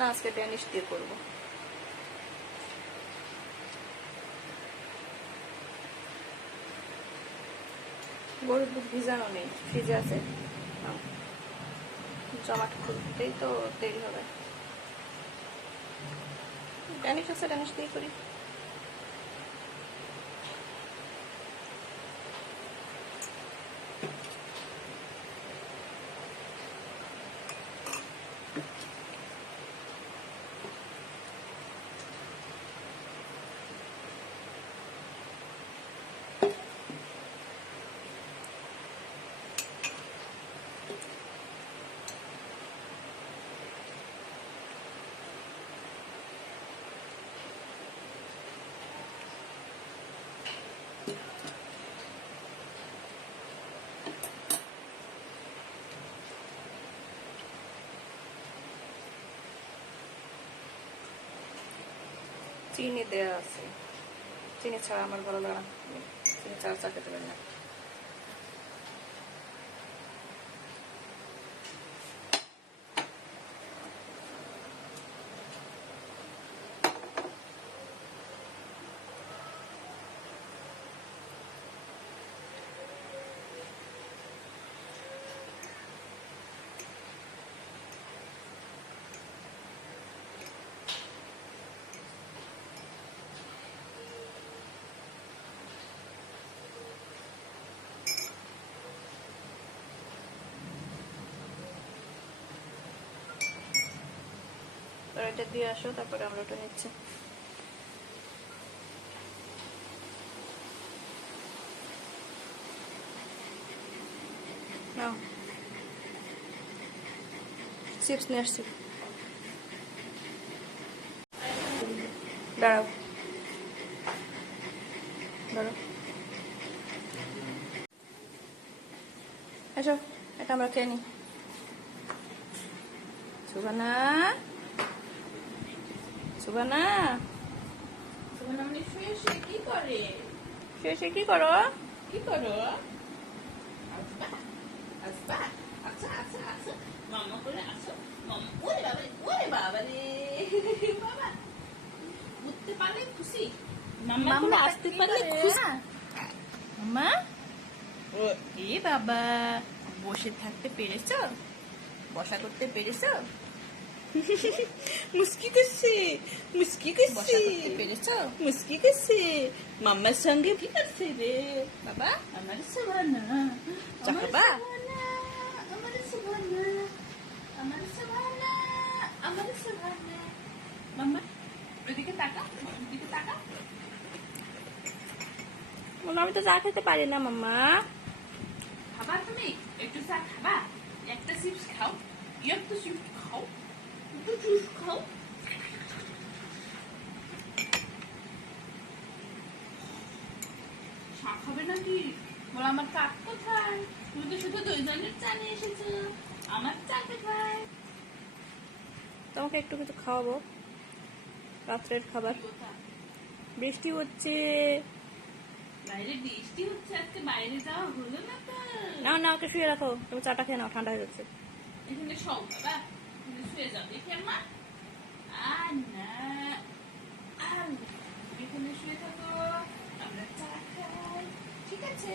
না, আজকে ড্যানিশ দিয়ে করবো। গরুর দুধ ভিজানো নেই, ফ্রিজে আছে। জমাট খুলতেই তো দেরি হবে। ড্যানিশ আছে, ড্যানিশ দিয়ে করি। চিনি দেওয়া আছে, চিনি ছাড়া আমার ভালো লাগে না, চিনি ছাড়া চা খেতে পারি না। এটা দিয়ে আসো, তারপরে আমরা ওটা নিচ্ছি। চিপস নিয়ে আসছি, দাঁড়াও দাঁড়াও, এসো এটা আমরা খেয়ে নিই। সুবানা, সুবানা, সুবানা মানে শুয়ে শুয়ে কি করে? শুয়ে শুয়ে কি করো? কি করো? আসবা, আসবা, আচ্ছা আচ্ছা আচ্ছা, মামা করে আসো, মামা। ওরে বাবা, ওরে বাবা রে, বাবা উঠতে পারলে খুশি, মামা আসতে পারলে খুশি। মামা, ও এ বাবা, বসে থাকতে পেরেছো? বসা করতে পেরেছো? মুস্কি করছে, মুস্কি করছে। বসা করতে পেরেছো? মুস্কি করছে। মাম্মার সঙ্গে ঠিক আছে রে বাবা। আমার সুবানা, চাকাবা, আমার সুবানা, আমার সুবানা, আমার সুবানা। মাম্মা ওদিকে তাকা, ওদিকে তাকা। আমি তো চা খেতে পারি না মাম্মা। খাবা তুমি? একটু চা খাবা? একটা চিপস খাও, একটু চিপস খাও, একটু জুস খাও। চা খাবে নাকি? বল আমার কাপ কোথায়? তুমি তো শুধু দুইজনের চা নিয়ে এসেছো, আমার চা কোথায়? তোমাকে একটু কিছু খাওয়াবো, রাত্রের খাবার। বৃষ্টি হচ্ছে, বাইরে বৃষ্টি হচ্ছে, আজকে বাইরে যাওয়া হলো না তো। না না, ওকে শুয়ে রাখো, তুমি চাটা খেয়ে নাও, ঠান্ডা হয়ে যাচ্ছে। এখানে শোও বাবা, এখানে শুয়ে যাও, দেখি মা। আর না, আর এখানে শুয়ে থাকো, আমরা চা খাই, ঠিক আছে?